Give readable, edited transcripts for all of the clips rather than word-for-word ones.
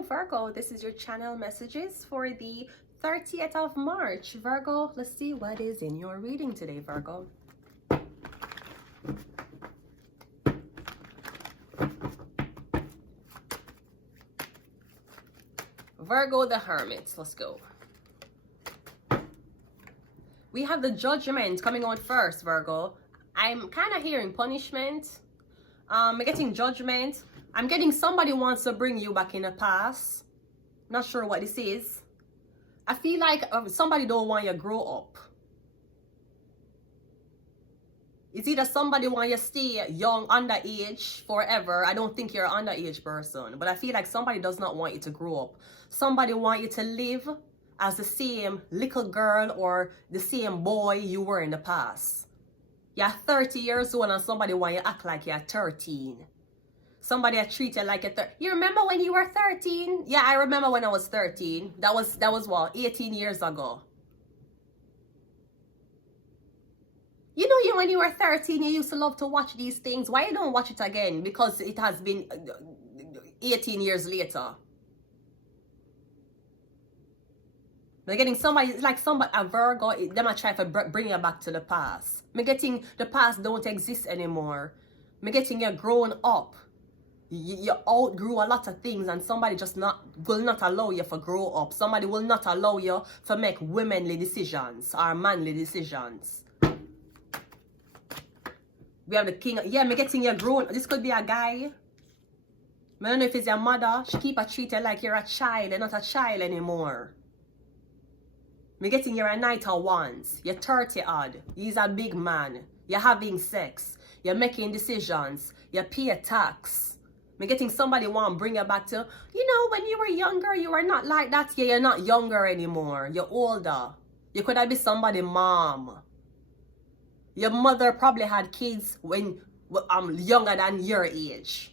Hello Virgo, this is your channel messages for the 30th of March. Virgo, let's see what is in your reading today, Virgo. Virgo the Hermit, let's go. We have the Judgment coming out first, Virgo. I'm kind of hearing punishment. I'm getting Judgment. I'm getting somebody wants to bring you back in the past. Not sure what this is. I feel like somebody don't want you to grow up. It's either somebody want you to stay young, underage forever. I don't think you're an underage person. But I feel like somebody does not want you to grow up. Somebody want you to live as the same little girl or the same boy you were in the past. You're 30 years old and somebody want you to act like you're 13. Somebody that treat you like you remember when you were 13? Yeah, I remember when I was 13. That was what, 18 years ago. You know, when you were 13, you used to love to watch these things. Why you don't watch it again? Because it has been 18 years later. They're getting somebody, like somebody, a Virgo, them are trying to bring you back to the past. Me getting the past don't exist anymore. Me getting you grown up. You outgrew a lot of things and somebody just will not allow you to grow up. Somebody will not allow you to make womanly decisions or manly decisions. We have the King. Yeah, me getting you grown. This could be a guy. I don't know if it's your mother. She keep treat you like you're a child. You're not a child anymore. Me getting you're a Knight of Wands. You're 30 odd. He's a big man. You're having sex. You're making decisions. You pay tax. Me getting somebody want to bring you back to, you know, when you were younger, you were not like that. Yeah, you're not younger anymore. You're older. You could have been somebody's mom. Your mother probably had kids when younger than your age.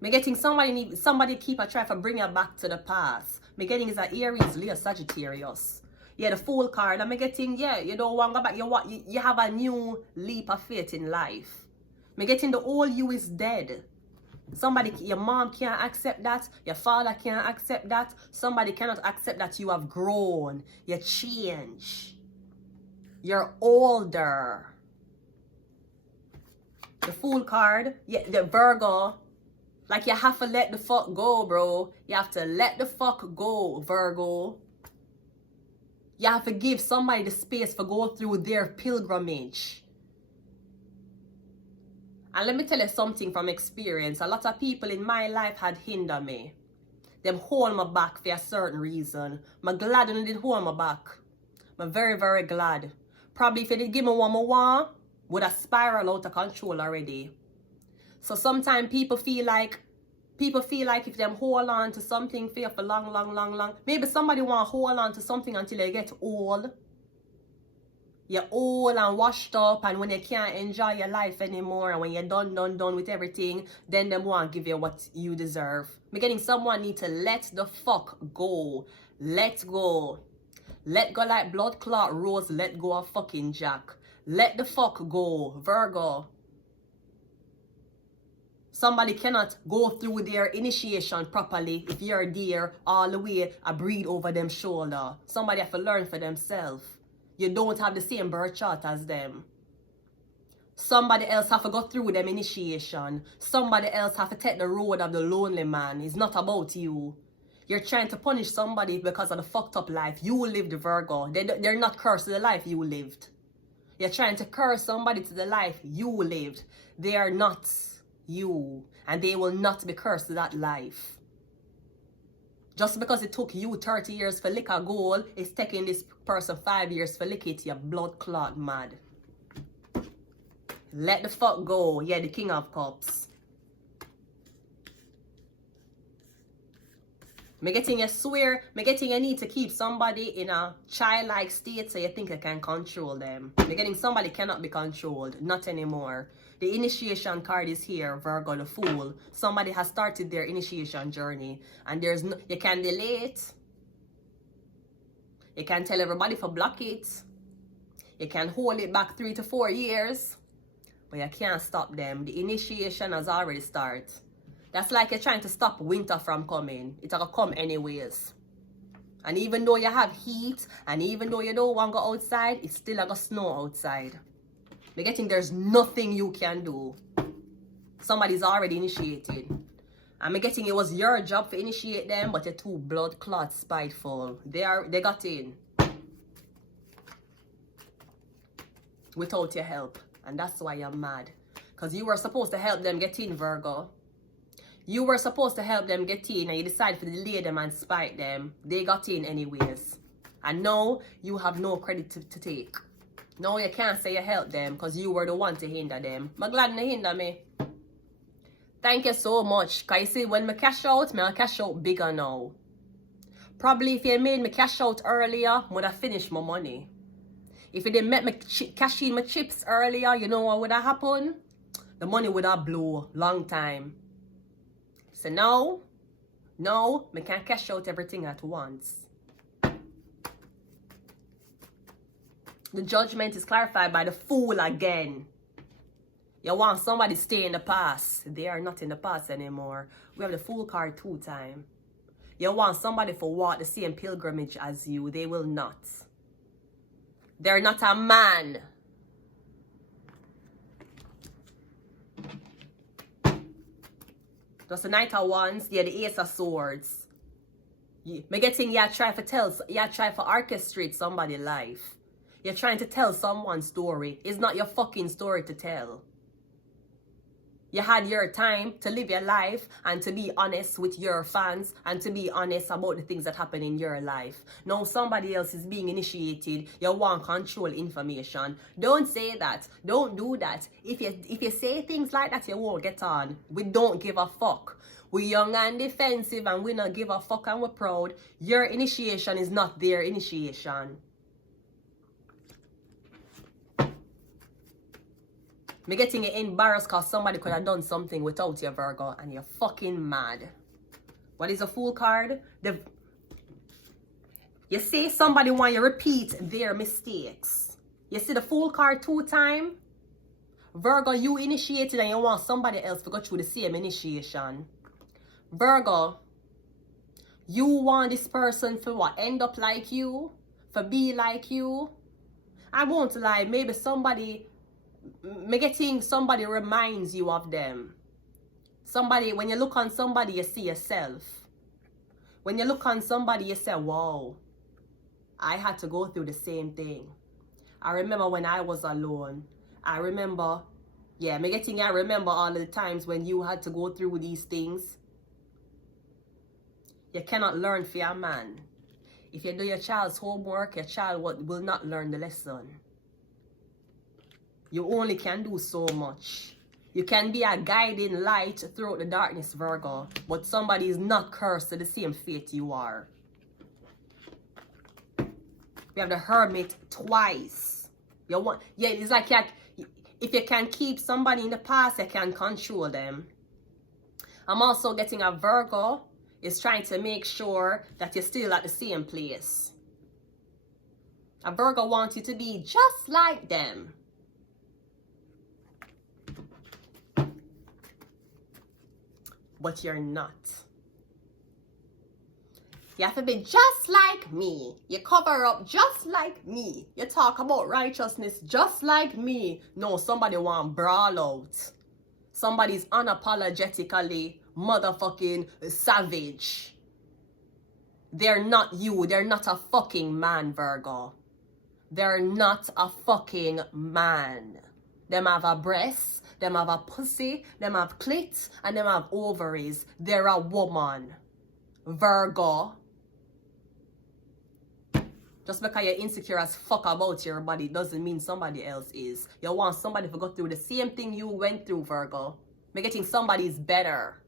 Me getting somebody keep a try to bring you back to the past. Me getting is a Aries, Leo, Sagittarius. Yeah, the Fool card. I'm getting, yeah, you don't want to go back. You have a new leap of faith in life. Me getting the old you is dead. Somebody, your mom can't accept that. Your father can't accept that. Somebody cannot accept that you have grown. You change. You're older. The Fool card. Yeah, the Virgo. Like you have to let the fuck go, bro. You have to let the fuck go, Virgo. You have to give somebody the space to go through their pilgrimage. And let me tell you something from experience. A lot of people in my life had hindered me. Them hold me back for a certain reason. I'm glad when they did hold me back. I'm very, very glad. Probably if they did give me what I want, would have spiraled out of control already. So sometimes people feel like if them hold on to something for long, maybe somebody want to hold on to something until they get old. You're old and washed up, and when you can't enjoy your life anymore, and when you're done with everything, then them want to give you what you deserve. Beginning, someone need to let the fuck go. Let go. Let go like blood clot rose. Let go of fucking Jack. Let the fuck go, Virgo. Somebody cannot go through their initiation properly if you're there all the way a breathe over them shoulder. Somebody have to learn for themselves. You don't have the same birth chart as them. Somebody else have to go through them initiation. Somebody else have to take the road of the lonely man. It's not about you. You're trying to punish somebody because of the fucked up life you lived, Virgo. They're not cursed to the life you lived. You're trying to curse somebody to the life you lived. They are not you. And they will not be cursed to that life. Just because it took you 30 years for lick a goal, it's taking this person 5 years for lick it, you blood clot mad. Let the fuck go. Yeah, the King of Cups. Me getting you swear, me getting you need to keep somebody in a childlike state so you think you can control them. Me getting somebody cannot be controlled. Not anymore. The initiation card is here, Virgo the Fool. Somebody has started their initiation journey. And there's no, you can delay it. You can tell everybody to block it. You can hold it back 3 to 4 years. But you can't stop them. The initiation has already started. That's like you're trying to stop winter from coming. It's gonna come anyways. And even though you have heat, and even though you don't want to go outside, it's still gonna snow outside. You're getting there's nothing you can do. Somebody's already initiated. I'm getting it was your job to initiate them, but you're too blood clot spiteful. They got in without your help, and that's why you're mad. Because you were supposed to help them get in, Virgo. You were supposed to help them get in, and you decided to delay them and spite them. They got in anyways. And now you have no credit to take. No, you can't say you helped them because you were the one to hinder them. I'm glad you hinder me. Thank you so much. Because you see, when I cash out bigger now. Probably if you made me cash out earlier, I would have finished my money. If you didn't make me cash in my chips earlier, you know what would have happened? The money would have blew long time. So now, I can't cash out everything at once. The judgment is clarified by the Fool again. You want somebody to stay in the past. They are not in the past anymore. We have the Fool card 2 times. You want somebody to walk the same pilgrimage as you. They will not. They're not a man. Just the Knight of Wands, yeah, the Ace of Swords. Me getting you try to orchestrate somebody's life. You're trying to tell someone's story. It's not your fucking story to tell. You had your time to live your life and to be honest with your fans and to be honest about the things that happen in your life. Now somebody else is being initiated. You want control information. Don't say that. Don't do that. If you say things like that, you won't get on. We don't give a fuck. We're young and defensive and we don't give a fuck and we're proud. Your initiation is not their initiation. Me getting embarrassed because somebody could have done something without you, Virgo, and you're fucking mad. What is a Fool card? You say somebody want you repeat their mistakes. You see the Fool card 2 times? Virgo, you initiated and you want somebody else to go through the same initiation. Virgo, you want this person to what? End up like you? For be like you? I won't lie, maybe somebody reminds you of them. Somebody, when you look on somebody, you see yourself. When you look on somebody, you say, wow, I had to go through the same thing. I remember when I was alone. I remember all the times when you had to go through these things. You cannot learn for your man. If you do your child's homework, your child will not learn the lesson. You only can do so much. You can be a guiding light throughout the darkness, Virgo, but somebody is not cursed to the same fate you are. We have the Hermit twice. It's like if you can keep somebody in the past, you can control them. I'm also getting a Virgo is trying to make sure that you're still at the same place. A Virgo wants you to be just like them. But you're not. You have to be just like me. You cover up just like me. You talk about righteousness just like me. No, somebody want brawl out. Somebody's unapologetically motherfucking savage. They're not you. They're not a fucking man, Virgo. They're not a fucking man. Them have a breast. Them have a pussy, them have clit, and them have ovaries. They're a woman. Virgo. Just because you're insecure as fuck about your body doesn't mean somebody else is. You want somebody to go through the same thing you went through, Virgo. You're getting somebody's better.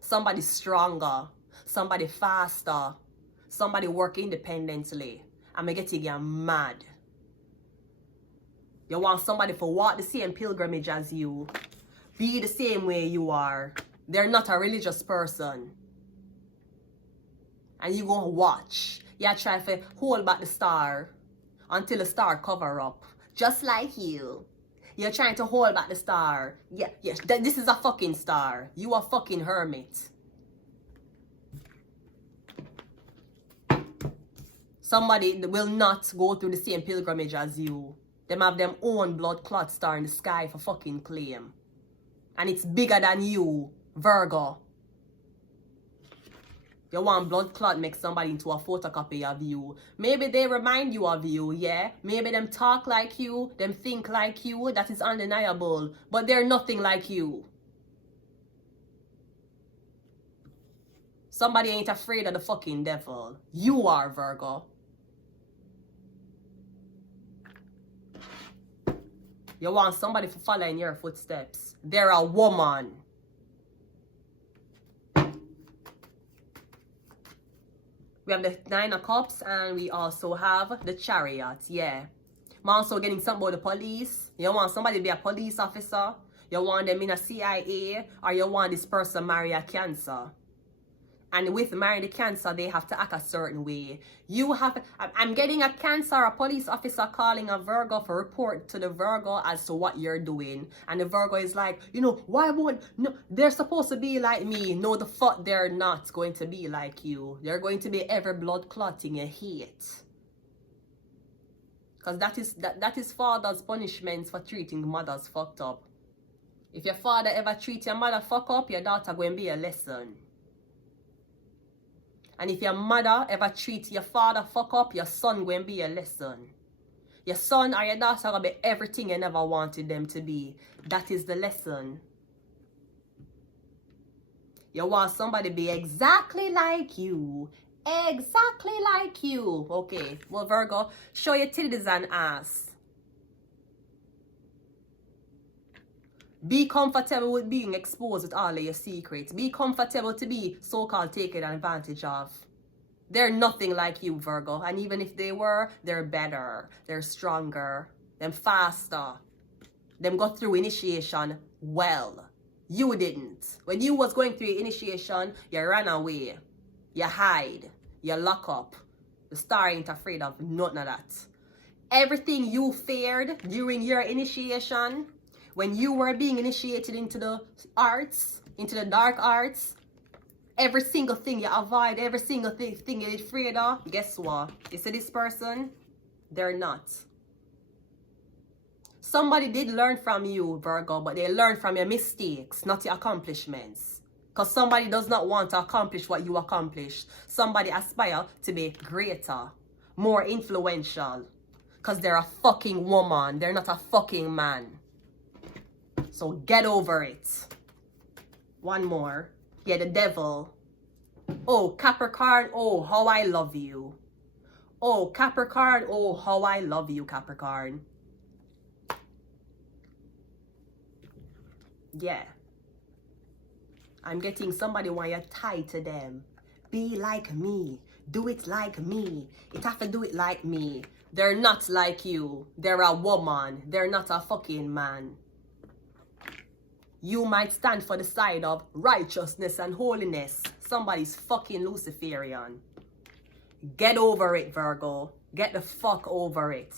Somebody stronger. Somebody faster. Somebody work independently. And you're getting you mad. You want somebody to walk the same pilgrimage as you. Be the same way you are. They're not a religious person. And you gonna watch. You try to hold back the star until the star cover up. Just like you. You're trying to hold back the star. Yeah, yes, this is a fucking star. You a fucking hermit. Somebody will not go through the same pilgrimage as you. Them have them own blood clot star in the sky for fucking claim. And it's bigger than you, Virgo. You want blood clot make somebody into a photocopy of you. Maybe they remind you of you, yeah? Maybe them talk like you, them think like you. That is undeniable. But they're nothing like you. Somebody ain't afraid of the fucking devil. You are, Virgo. You want somebody to follow in your footsteps. They're a woman. We have the Nine of Cups and we also have the Chariot. Yeah. I'm also getting something about the police. You want somebody to be a police officer. You want them in a CIA. Or you want this person marry a Cancer. And with marrying the Cancer, they have to act a certain way. You have, I'm getting a Cancer, a police officer calling a Virgo for report to the Virgo as to what you're doing. And the Virgo is like, you know, why won't, no, they're supposed to be like me. No, the fuck, they're not going to be like you. They're going to be ever blood clotting your hate. Because that is father's punishments for treating mothers fucked up. If your father ever treats your mother fuck up, your daughter going to be a lesson. And if your mother ever treats your father fuck up, your son going to be a lesson. Your son or your daughter going to be everything you never wanted them to be. That is the lesson. You want somebody to be exactly like you. Exactly like you. Okay, well, Virgo, show your titties and ass. Be comfortable with being exposed with all of your secrets. Be comfortable to be so-called taken advantage of. They're nothing like you, Virgo. And even if they were, they're better. They're stronger. Them faster. Them got through initiation well. You didn't. When you was going through initiation, you ran away. You hide. You lock up. The star ain't afraid of none of that. Everything you feared during your initiation, when you were being initiated into the arts, into the dark arts, every single thing you avoid, every single thing you're afraid of, guess what? You see this person? They're not. Somebody did learn from you, Virgo, but they learned from your mistakes, not your accomplishments. Because somebody does not want to accomplish what you accomplished. Somebody aspire to be greater, more influential. Because they're a fucking woman. They're not a fucking man. So get over it. One more. Yeah, the devil. Oh, Capricorn. Oh, how I love you. Oh, Capricorn. Oh, how I love you, Capricorn. Yeah. I'm getting somebody while you're tied to them. Be like me. Do it like me. It have to do it like me. They're not like you. They're a woman. They're not a fucking man. You might stand for the side of righteousness and holiness. Somebody's fucking Luciferian. Get over it, Virgo. Get the fuck over it.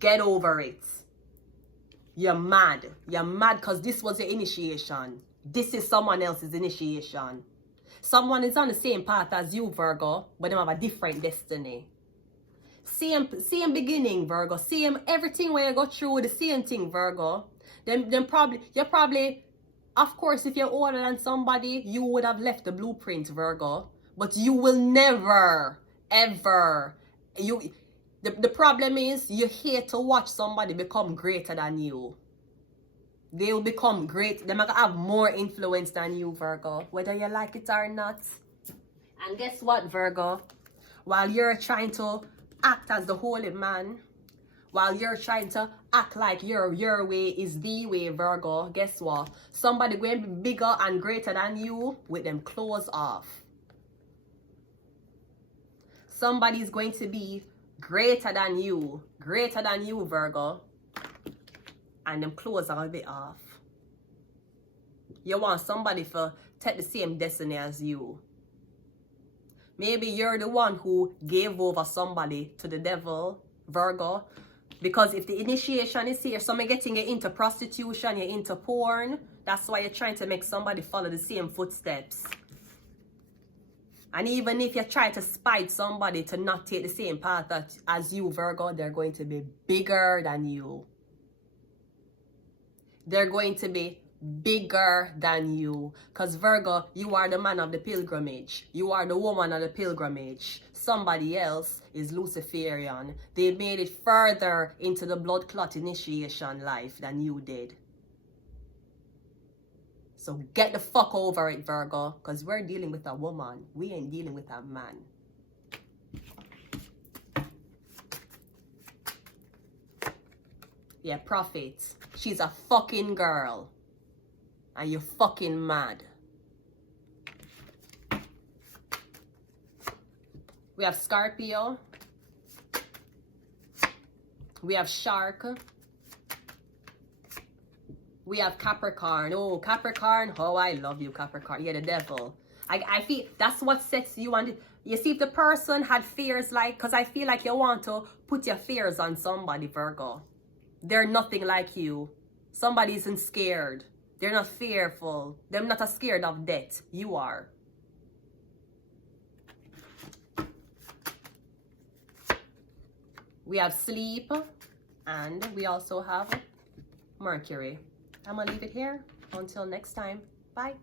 Get over it. You're mad. You're mad because this was your initiation. This is someone else's initiation. Someone is on the same path as you, Virgo, but they have a different destiny. Same beginning, Virgo. Same everything where you go through the same thing, Virgo. Then you're probably, of course, if you're older than somebody, you would have left the blueprint, Virgo. But you will never, ever, the problem is you hate to watch somebody become greater than you. They will become great. They might have more influence than you, Virgo, whether you like it or not. And guess what, Virgo? While you're trying to act as the holy man, while you're trying to act like your way is the way, Virgo, guess what? Somebody going to be bigger and greater than you with them clothes off. Somebody's going to be greater than you, Virgo, and them clothes are a bit off. You want somebody to take the same destiny as you. Maybe you're the one who gave over somebody to the devil, Virgo. Because if the initiation is here, someone getting you into prostitution, you're into porn, that's why you're trying to make somebody follow the same footsteps. And even if you try to spite somebody to not take the same path as you, Virgo, they're going to be bigger than you. They're going to be bigger than you. Because Virgo, you are the man of the pilgrimage. You are the woman of the pilgrimage. Somebody else is Luciferian. They made it further into the blood clot initiation life than you did. So get the fuck over it, Virgo. Because we're dealing with a woman. We ain't dealing with a man. Yeah, Prophet. She's a fucking girl. And you're fucking mad. We have Scorpio. We have Shark. We have Capricorn. Oh, Capricorn. Oh, I love you, Capricorn. You're the devil. I feel that's what sets you on. You see, if the person had fears, like, because I feel like you want to put your fears on somebody, Virgo. They're nothing like you. Somebody isn't scared. They're not fearful. They're not scared of death. You are. We have Sleep. And we also have Mercury. I'm going to leave it here. Until next time. Bye.